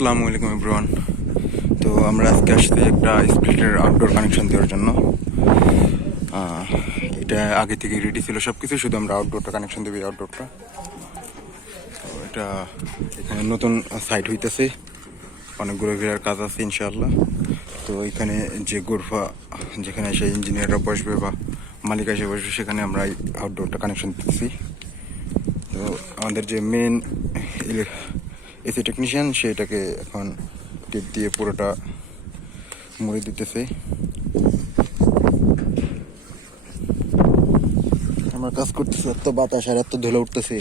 আসসালামু আলাইকুম এভরিওয়ান। তো আমরা আজকে আসছি একটা স্প্লিটের আউটডোর কানেকশন দেওয়ার জন্য। এটা আগে থেকে রেডি ছিল সব কিছু, শুধু আমরা আউটডোরটা কানেকশন দেবো। আউটডোরটা তো এটা এখানে নতুন সাইট হইতেছে, অনেকগুলো ঘেরার কাজ আছে ইনশাআল্লাহ। তো এখানে যে গোরফা যেখানে এসে ইঞ্জিনিয়াররা বসবে বা মালিক এসে বসবে, সেখানে আমরা এই আউটডোরটা কানেকশন দিচ্ছি। তো আমাদের যে মেন এসি টেকনিশিয়ান, সেটাকে এখন টিপ দিয়ে পুরোটা মুড়ে দিতেছে। আমরা কাজ করতেছি, এত বাতাস আর এত ধুলো উঠতেছে।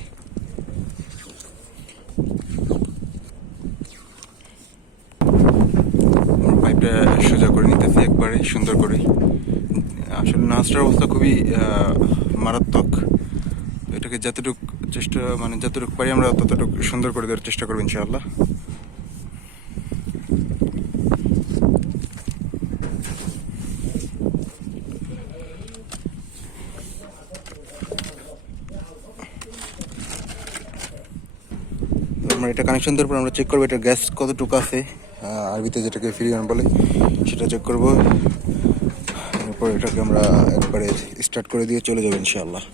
পাইপটা সোজা করে নিতেছি একবারে সুন্দর করে। আসলে নাচটার অবস্থা খুবই মারাত্মক। এটাকে যতটুকু যতটুকু পারি আমরা ততটুকু সুন্দর করে দেওয়ার চেষ্টা করবো ইনশাআল্লাহ। আমরা এটা কানেকশন দেওয়ার পর আমরা চেক করবো এটা গ্যাস কতটুকু আছে, আরবিতে যেটাকে ফ্রিয়ন বলে, সেটা চেক করবো। এরপর এটাকে আমরা একবারে স্টার্ট করে দিয়ে চলে যাবো ইনশাআল্লাহ।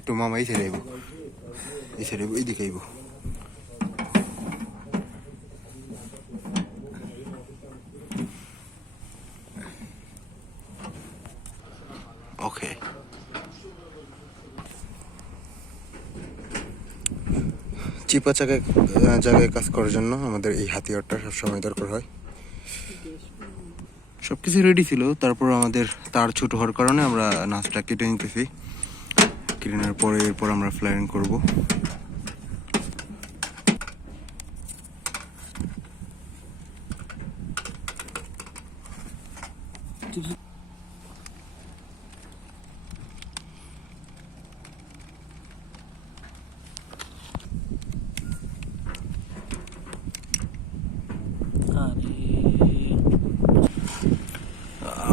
একটু মামা এই ছেড়ে এইদিকে আইব। ওকে, চিপা জায়গায় কাজ করার জন্য আমাদের এই হাতিয়ারটা সবসময় দরকার হয়। সব কিছু রেডি ছিল, তারপর আমাদের তার ছোট হওয়ার কারণে আমরা নাচটা কেটে নিতেছি। কেটে নেওয়ার পরে এরপর আমরা ফ্লায়ারিং করব।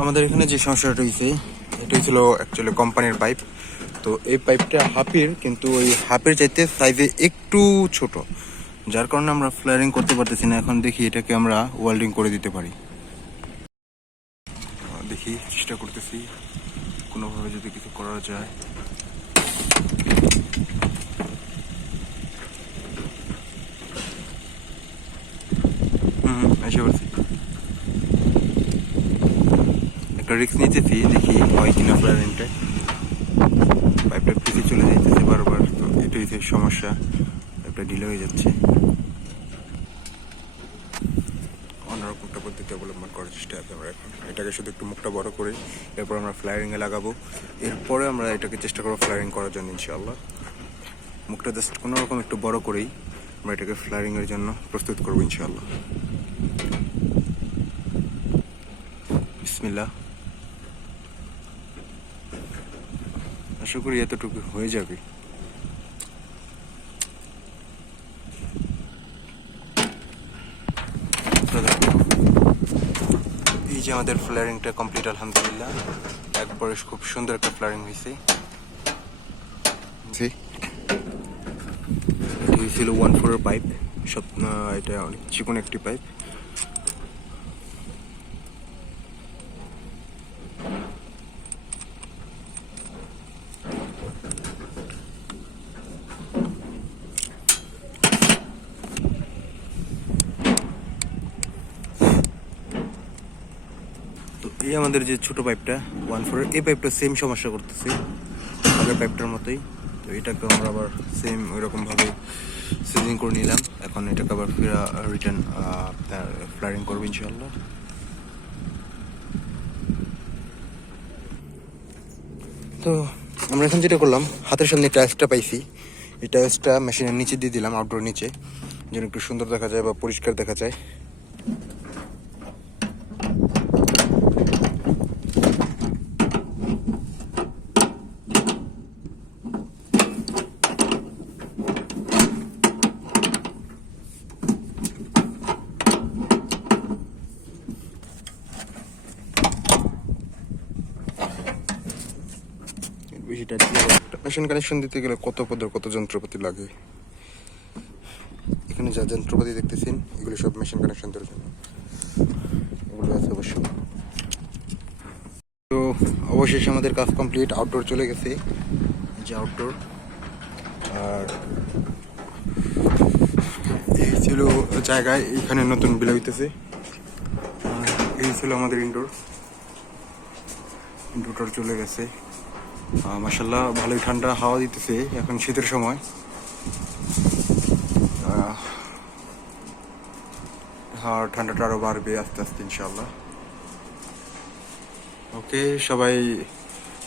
আমাদের এখানে যে সমস্যাটা হয়েছে, এটা ছিল অ্যাকচুয়ালি কোম্পানির পাইপ। তো এই পাইপটা হাফের, কিন্তু ওই হাফের চাইতে সাইজে একটু ছোট, যার কারণে আমরা ফ্লায়ারিং করতে পারতেছি না। এখন দেখি এটাকে আমরা ওয়েল্ডিং করে দিতে পারি। দেখি, চেষ্টা করতেছি কোনোভাবে যদি কিছু করা যায়। এসে বলছি একটা রিস্ক নিতেছি, দেখি হয় কিনা ফ্লায়ারিংটা। পাইপটা পিছিয়ে চলে যাইতেছে বারবার, তো এটাই সমস্যা, পাইপটা ঢিলে হয়ে যাচ্ছে। অন্যরকম একটা পদ্ধতি অবলম্বন করার চেষ্টা আছে আমরা এখন। এটাকে শুধু একটু মুখটা বড় করে এরপর আমরা ফ্লায়ারিংয়ে লাগাবো। এরপরে আমরা এটাকে চেষ্টা করবো ফ্লায়ারিং করার জন্য ইনশাআল্লাহ। মুখটা জাস্ট কোনোরকম একটু বড় করেই আমরা এটাকে ফ্লায়ারিংয়ের জন্য প্রস্তুত করবো ইনশাআল্লাহ। বিসমিল্লাহ। আশা করি এতটুকু হয়ে যাবে। এই যে আমাদের ফ্লায়ারিংটা কমপ্লিট আলহামদুলিল্লাহ, একবারে খুব সুন্দর একটা ফ্লায়ারিং হয়েছে। এটি ছিল 1/4 পাইপ, সব এটা অনেক চিকন একটি পাইপ। এই আমাদের যে ছোট পাইপটা 1/4, এই পাইপটা সেম সমস্যা করতেছে আগের পাইপটার মতোই। তো এটাকে আমরা আবার সেম ওইরকমভাবে সিজিং করে নিলাম। এখন এটাকে আবার ফেরা রিটার্ন ফ্লায়ারিং করবো ইনশাআল্লাহ। তো আমরা এখন যেটা করলাম, হাতের সামনে টাইলসটা পাইছি, এই টাইলসটা মেশিনের নিচে দিয়ে দিলাম, আউটডোর নিচে, যেন একটু সুন্দর দেখা যায় বা পরিষ্কার দেখা যায়। বেশিটা মেশিন কানেকশন দিতে গেলে কত যন্ত্রপাতি লাগে। যা যন্ত্রপাতি দেখতেছেন এগুলো সব মেশিন কানেকশন দেওয়ার জন্য এগুলো আছে অবশ্য। তো অবশেষে আমাদের কাজ কমপ্লিট, আউটডোর চলে গেছে, এই যে আউটডোর। আর এই ছিল জায়গায়, এখানে নতুন বিল হইতেছে। এই ছিল আমাদের ইনডোরটার চলে গেছে। মাশাল্লাহ ভালোই ঠান্ডা হাওয়া দিতেছে, এখন শীতের সময়। আর ঠান্ডাটা আরও বাড়বে আস্তে আস্তে ইনশাল্লাহ। ওকে, সবাই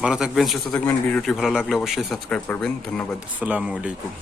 ভালো থাকবেন, সুস্থ থাকবেন। ভিডিওটি ভালো লাগলে অবশ্যই সাবস্ক্রাইব করবেন। ধন্যবাদ, আসসালামু আলাইকুম।